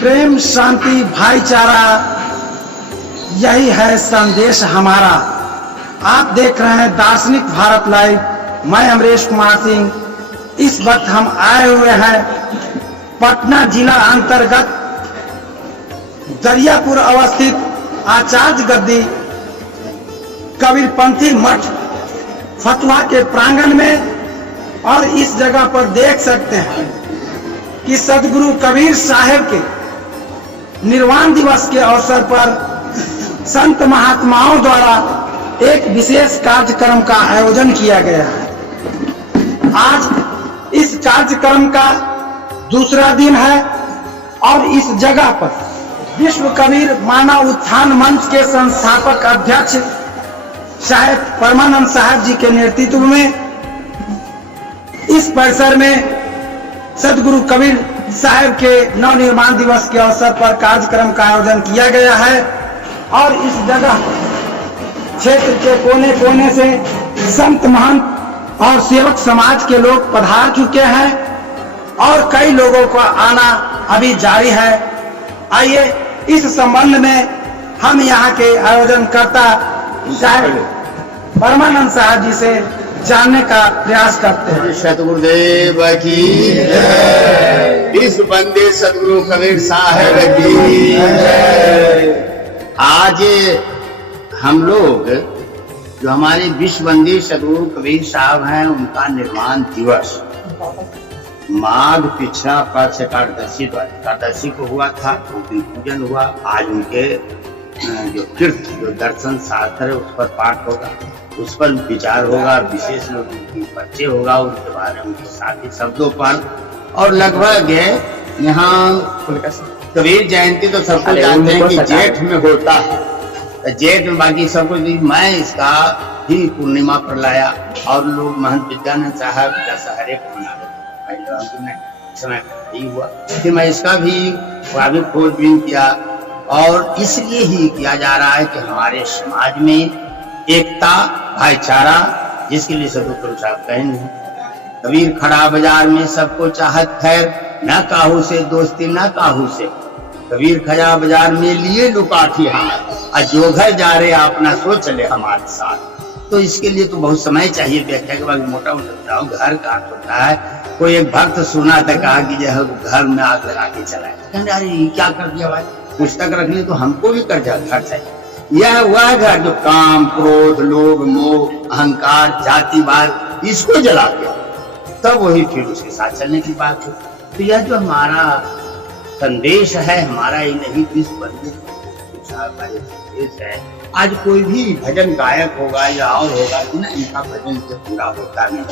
प्रेम, शांति, भाईचारा, यही है संदेश हमारा। आप देख रहे हैं दार्शनिक भारत लाइव। मैं अमरेश कुमार सिंह। इस वक्त हम आए हुए हैं पटना जिला अंतर्गत दरियापुर अवस्थित आचार्य गद्दी कबीरपंथी मठ फतुहा के प्रांगण में, और इस जगह पर देख सकते हैं कि सदगुरु कबीर साहब के निर्वाण दिवस के अवसर पर संत महात्माओं द्वारा एक विशेष कार्यक्रम का आयोजन किया गया है। आज इस कार्यक्रम का दूसरा दिन है और इस जगह पर विश्व कबीर मानव उत्थान मंच के संस्थापक अध्यक्ष शायद परमानंद साहब जी के नेतृत्व में इस परिसर में सदगुरु कबीर साहब के नवनिर्माण दिवस के अवसर पर कार्यक्रम का आयोजन किया गया है। और इस जगह क्षेत्र के कोने कोने से संत महंत और सेवक समाज के लोग पधार चुके हैं और कई लोगों का आना अभी जारी है। आइए इस संबंध में हम यहाँ के आयोजनकर्ता शायद परमानंद साहब जी से जानने का प्रयास करते हैं। सतगुरुदेव की जय। विश्व वंदे सदगुरु कबीर साहब की जय। आज हम लोग जो हमारे विश्व वंदे सदगुरु कबीर साहब हैं, उनका निर्वाण दिवस माघ पिछड़ा पक्ष एकादशी को हुआ था, उस दिन पूजन हुआ। आज उनके जो तीर्थ जो दर्शन शास्त्र है उस पर पाठ होगा, उस पर विचार होगा, विशेष लोग उनकी बच्चे होगा, उनके बारे में उनके साथी शब्दों पर। और लगभग यहाँ कबीर जयंती तो सबको जानते हैं कि जेठ में होता है, जेठ में बाकी सब कुछ। मैं इसका ही पूर्णिमा पर लाया और लोग महंत विद्यानंद साहब दशहरे को मना रहे समय ही हुआ, फिर मैं इसका भी काफी खोजबीन किया। और इसलिए ही किया जा रहा है कि हमारे समाज में एकता, भाईचारा, जिसके लिए सदगुरु साहब कहेंगे कबीर खड़ा बाजार में सबको चाहत खैर, न काहू से दोस्ती न काहू से। कबीर खड़ा बाजार में लिए लुकाठी हाथ, और जो घर जा रहे अपना सोच ले हमारे साथ। तो इसके लिए तो बहुत समय चाहिए व्याख्या के बाद मोटा बताओ घर का होता है। कोई एक भक्त सुना था, कहा कि जो घर में आग लगा के चलाए, कहते अरे क्या कर दिया भाई, पुस्तक रखनी तो हमको भी कर जा घर चाहिए। यह वह घर जो काम, क्रोध, लोभ, मोह, अहंकार, जातिवाद इसको जला दिया, तब वही फिर उसके साथ चलने की बात है। तो यह जो हमारा संदेश है, हमारा ही नहीं विश्व संदेश है। आज कोई भी भजन गायक होगा या और होगा ना, इनका भजन से पूरा होता नहीं।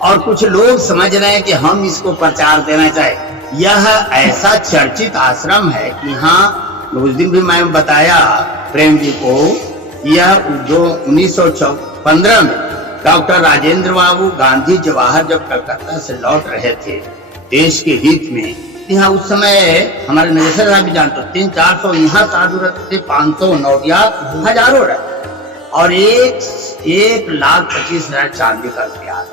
और कुछ लोग समझ रहे हैं कि हम इसको प्रचार देना चाहे। यह ऐसा चर्चित आश्रम है कि यहाँ उस दिन भी मैं बताया प्रेम जी को, यह जो 1915 में डॉक्टर राजेंद्र बाबू गांधी जवाहर जब कलकत्ता से लौट रहे थे देश के हित में, यहाँ उस समय हमारे नरेश्वर साहब भी जानते 300-400 यहाँ साधु रहते थे, 500 नौरिया, हजारों रहते, और 1,25,000 चांदी का रुपया।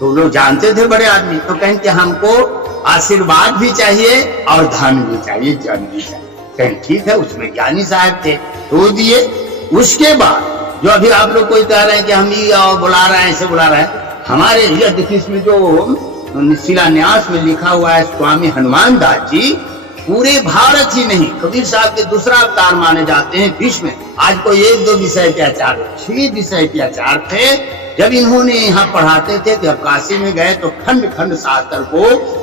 तो लोग जानते थे बड़े आदमी, तो कहें कि हमको आशीर्वाद भी चाहिए और धन भी चाहिए, जन भी चाहिए। कहें ठीक है, उसमें ज्ञानी साहब थे तो दिए। उसके बाद जो अभी आप लोग कोई कह रहे हैं कि हम ही बुला रहे हैं, ऐसे बुला रहे हैं, हमारे लिए देखिए इसमें जो शिलान्यास में लिखा हुआ है स्वामी हनुमान दास जी, पूरे भारत ही नहीं कबीर साहब के दूसरा अवतार माने जाते हैं विश्व में। आज कोई 1-2 विषय के आचार्य, 6 विषय के आचार्य थे। जब इन्होंने यहाँ पढ़ाते थे, जब काशी में गए तो खंड खंड शास्त्र को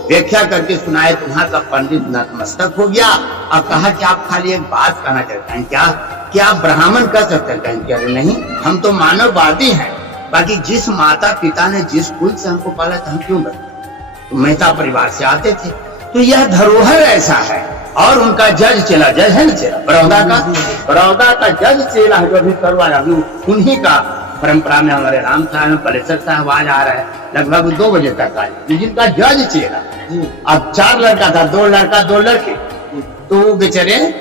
व्याख्या करके सुनाए, तो वहाँ का पंडित नतमस्तक हो गया और कहा कि आप खाली एक बात कहना चाहते हैं क्या आप ब्राह्मण कह सकते हैं? कहें क्या नहीं, हम तो मानववादी हैं। बाकी जिस माता पिता ने जिस कुल से हमको पाला था, हम क्यों बने? तो मेहता परिवार से आते थे। तो यह धरोहर ऐसा है। और उनका जज चेला, जज है ना चेला, बड़ौदा का जज चेला जो अभी करवाया, अभी उन्हीं का परंपरा में हमारे राम साहब पलेसर साहब आज आ रहा है, लगभग 2 बजे तक आए, जिनका जज चेला। अब 4 लड़का था, 2 लड़का 2 लड़के, तो वो बेचारे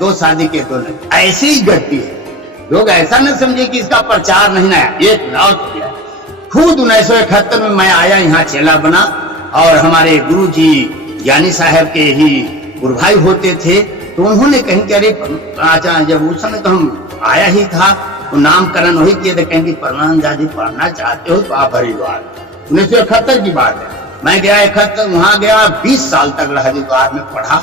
2 शादी के 2 लड़के। ऐसी ही गति है। लोग ऐसा न समझे कि इसका प्रचार नहीं आया, एक लाभ किया। खुद 1971 में मैं आया यहाँ चेला बना, और हमारे गुरु जी ज्ञानी साहब के ही गुरु भाई होते थे, तो उन्होंने कहीं कि अरे आचार्य, जब उस समय तो हम आया ही था, तो नामकरण वही किए थे, कहेंगे परमानंद जी पढ़ना चाहते हो तो आप हरिद्वार। 1971 की बात है, मैं गया 71, वहां गया, 20 साल तक हरिद्वार में पढ़ा,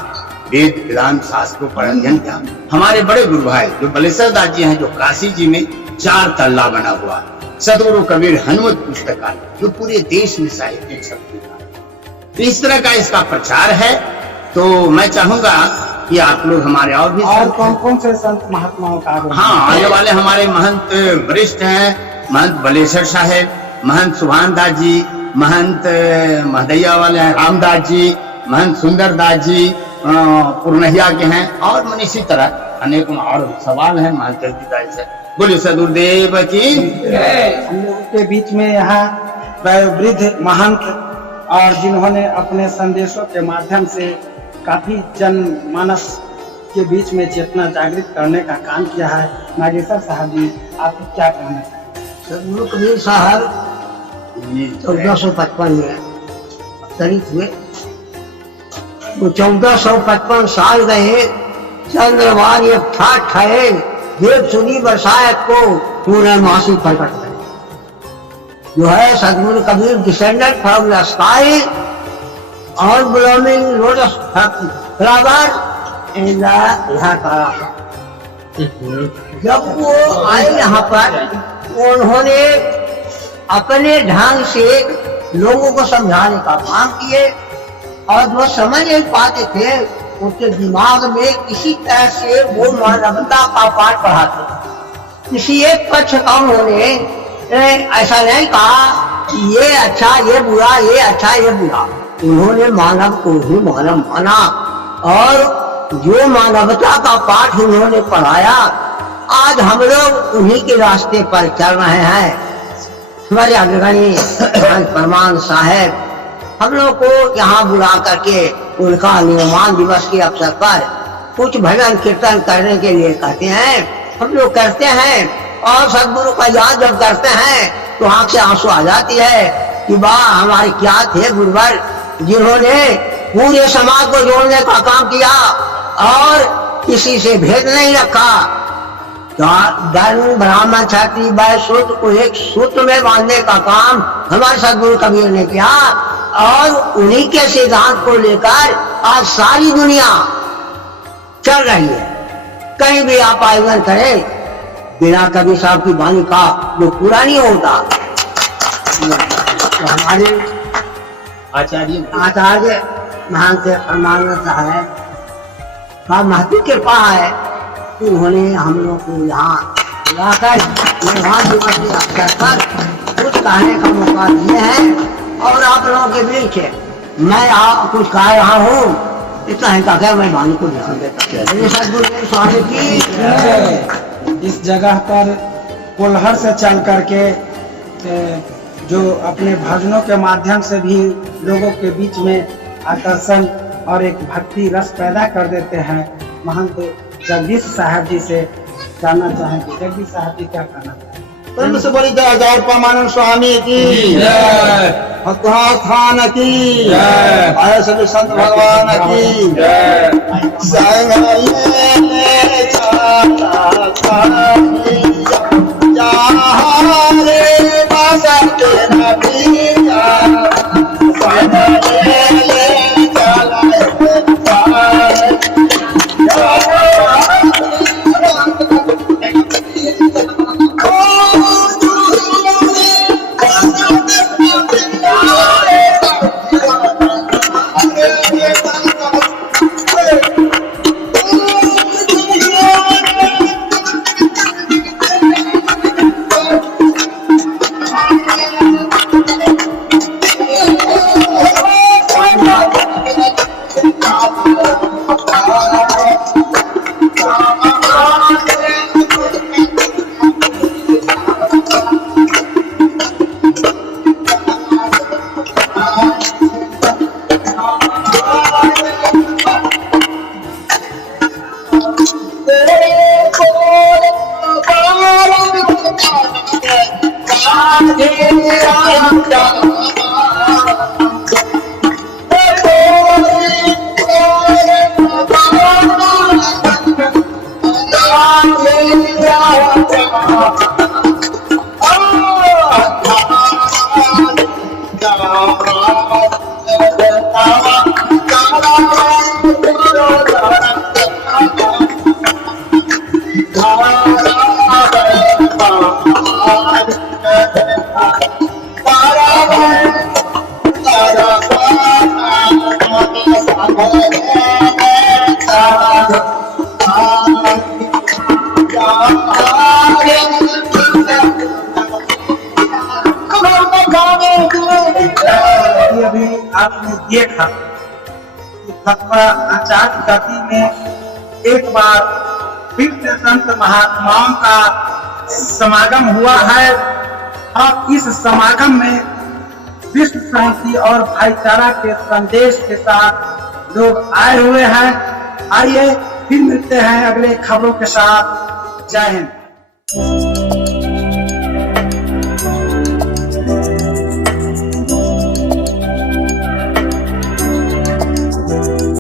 वेद वेदांत शास्त्र को अध्ययन किया। हमारे बड़े गुरु भाई जो बलेश्वर दास जी हैं, जो काशी जी में 4 तल्ला बना हुआ सदगुरु कबीर हनुमत पुस्तकालय, जो पूरे देश में साहित्य छपी था। तो इस तरह का इसका प्रचार है। तो मैं चाहूंगा कि आप लोग हमारे और भी कौन कौन से संत महात्माओं का हाँ, आने वाले हमारे महंत वरिष्ठ हैं, महंत बलेश्वर साहेब, महंत सुभान दास जी, महंत महदैया वाले हैं रामदास जी, महंत सुंदर दास जी पूर्णहिया के हैं, और मन इसी तरह अनेकों और सवाल हैं महंत दास से। बोलिए सदगुरुदेव की। हम लोगों के बीच में यहाँ वृद्ध महंत और जिन्होंने अपने संदेशों के माध्यम से काफी जनमानस के बीच में चेतना जागृत करने का काम किया है। नागेश्वर साहब जी, आप क्या कहना चाहेंगे? सदगुरु कबीर साहब 1455 में अवतरित हुए। वो 1455 साल गए, चंद्रवार ये ठाठ है, देव सुनी बरसात को पूर्णमासी प्रकट है। जो है Sadguru Kabir descended from the sky और blooming lotus flower in the. जब वो आए यहाँ पर, उन्होंने अपने ढंग से लोगों को समझाने का काम किए, और जो समझ नहीं पाते थे उनके दिमाग में किसी तरह से वो मानवता का पाठ पढ़ाते। किसी एक पक्ष का उन्होंने ऐसा नहीं कहा ये अच्छा ये बुरा, ये अच्छा ये बुरा। उन्होंने मानव को ही मानव माना, और जो मानवता का पाठ उन्होंने पढ़ाया, आज हम लोग उन्हीं के रास्ते पर चल रहे हैं। हमारे अग्रणी परमान साहब हम लोग को यहाँ बुला करके उनका निर्माण दिवस के अवसर पर कुछ भजन कीर्तन करने के लिए कहते हैं। हम लोग करते हैं, और सदगुरु का याद जब करते हैं तो आंख से आंसू आ जाती है कि वाह, हमारे क्या थे गुरुवर, जिन्होंने पूरे समाज को जोड़ने का काम किया और किसी से भेद नहीं रखा। धर्म ब्राह्मण क्षत्रिय वैश्य शूद्र को एक सूत्र में बांधने का काम हमारे सदगुरु कबीर ने किया, और उन्हीं के सिद्धांत को लेकर आज सारी दुनिया चल रही है। कहीं भी आप आयोजन करें, बिना कबीर साहब की वाणी का वो पूरा नहीं होता। तो हमारे आचार्य महंत परमानंद साहब का महती कृपा है कि उन्होंने हम लोग को यहाँ लाकर निर्माण दिवस के अवसर पर कुछ कहने का मौका दिए हैं। और आप लोगों के बीच मैं कुछ कह रहा हूँ, इतना है कहकर मैं वाणी को ध्यान देता। सदगुरु स्वामी की इस जगह पर कोल्हर से चल करके जो अपने भजनों के माध्यम से भी लोगों के बीच में आकर्षण और एक भक्ति रस पैदा कर देते हैं, महंत जगदीश साहब जी से जानना चाहेंगे। जगदीश साहब जी क्या कहना चाहेंगे? से बड़ी जय परमानंद स्वामी की जय, थान की जय, आए सभी संत भगवान की जय। अभी आपने देखा कि अचानक गति में एक बार फिर से संत महात्माओं का समागम हुआ है और इस समागम में विश्व शांति और भाईचारा के संदेश के साथ लोग आए हुए हैं। आइए फिर मिलते हैं अगले खबरों के साथ। जय हिंद।